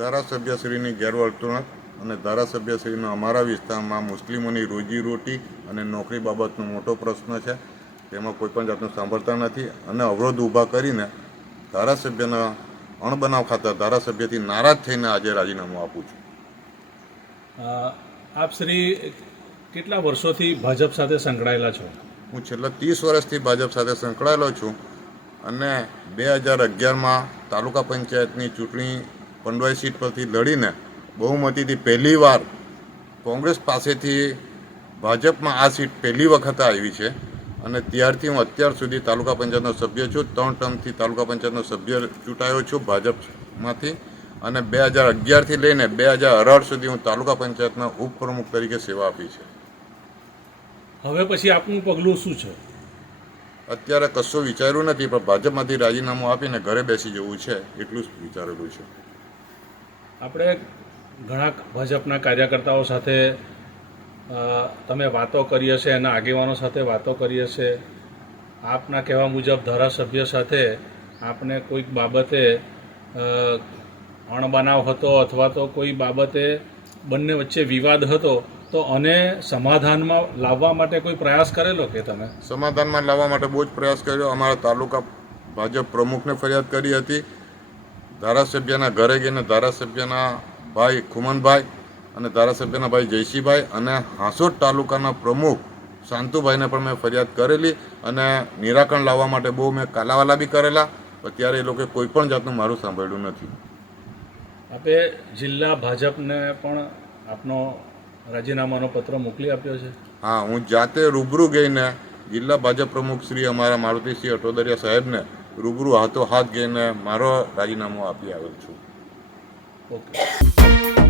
ધારાસભ્યશ્રીની ગેરવર્તણૂક અને ધારાસભ્યશ્રીનો અમારા વિસ્તારમાં મુસ્લિમોની રોજીરોટી અને નોકરી બાબતનો મોટો પ્રશ્ન છે. તેમાં કોઈ પણ જાતનું સાંભળતા નથી અને અવરોધ ઊભા કરીને ધારાસભ્યના અણબનાવ ખાતા ધારાસભ્યથી નારાજ થઈને આજે રાજીનામું આપું છું. આપ શ્રી કેટલા વર્ષોથી ભાજપ સાથે સંકળાયેલા છો? હું છેલ્લા ત્રીસ વર્ષથી ભાજપ સાથે સંકળાયેલો છું અને બે હજાર અગિયારમાં તાલુકા પંચાયતની ચૂંટણી પંડવાઈ સીટ પરથી લડીને બહુમતીથી પહેલીવાર કોંગ્રેસ પાસેથી ભાજપમાં આ સીટ પહેલી વખત આવી છે. અને ત્યારથી હું અત્યાર સુધી તાલુકા પંચાયતનો સભ્ય છું. ત્રણ ટર્મથી તાલુકા પંચાયતનો સભ્ય ચૂંટાયો છું ભાજપમાંથી. અને બે હજાર અગિયારથી લઈને બે હજાર અઢાર સુધી હું તાલુકા પંચાયતના ઉપપ્રમુખ તરીકે સેવા આપી છે. હવે પછી આપનું પગલું શું છે? અત્યારે કશું વિચાર્યું નથી પણ ભાજપમાંથી રાજીનામું આપીને ઘરે બેસી જવું છે એટલું જ વિચારેલું છે. આપણે ઘણા ભાજપના કાર્યકર્તાઓ સાથે તમે વાતો કરી હશે, એના આગેવાનો સાથે વાતો કરી હશે. આપના કહેવા મુજબ ધારાસભ્ય સાથે આપને કોઈક બાબતે અણબનાવ હતો અથવા તો કોઈ બાબતે બંને વચ્ચે વિવાદ હતો, તો અને સમાધાનમાં લાવવા માટે કોઈ પ્રયાસ કરેલો કે તમે? સમાધાનમાં લાવવા માટે બહુ જ પ્રયાસ કર્યો. અમારા તાલુકા ભાજપ પ્રમુખને ફરિયાદ કરી હતી. ધારાસભ્યના ઘરે ગઈને ધારાસભ્યના ભાઈ ખુમનભાઈ અને ધારાસભ્યના ભાઈ જયસિંહભાઈ અને હાંસોદ તાલુકાના પ્રમુખ શાંતુભાઈને પણ મેં ફરિયાદ કરેલી અને નિરાકરણ લાવવા માટે બહુ મેં કાલાવાલા બી કરેલા પણ ત્યારે એ લોકોએ કોઈ પણ જાતનું મારું સાંભળ્યું નથી. આપે જિલ્લા ભાજપને પણ આપનો રાજીનામાનો પત્ર મોકલી આપ્યો છે? હા હું જાતે રૂબરૂ ગઈને જિલ્લા ભાજપ પ્રમુખ શ્રી અમારા મારુતિસિંહ અટોદરિયા સાહેબને રૂબરૂ હાથો હાથ ગઈને મારો રાજીનામું આપી આવેલ છું. ઓકે.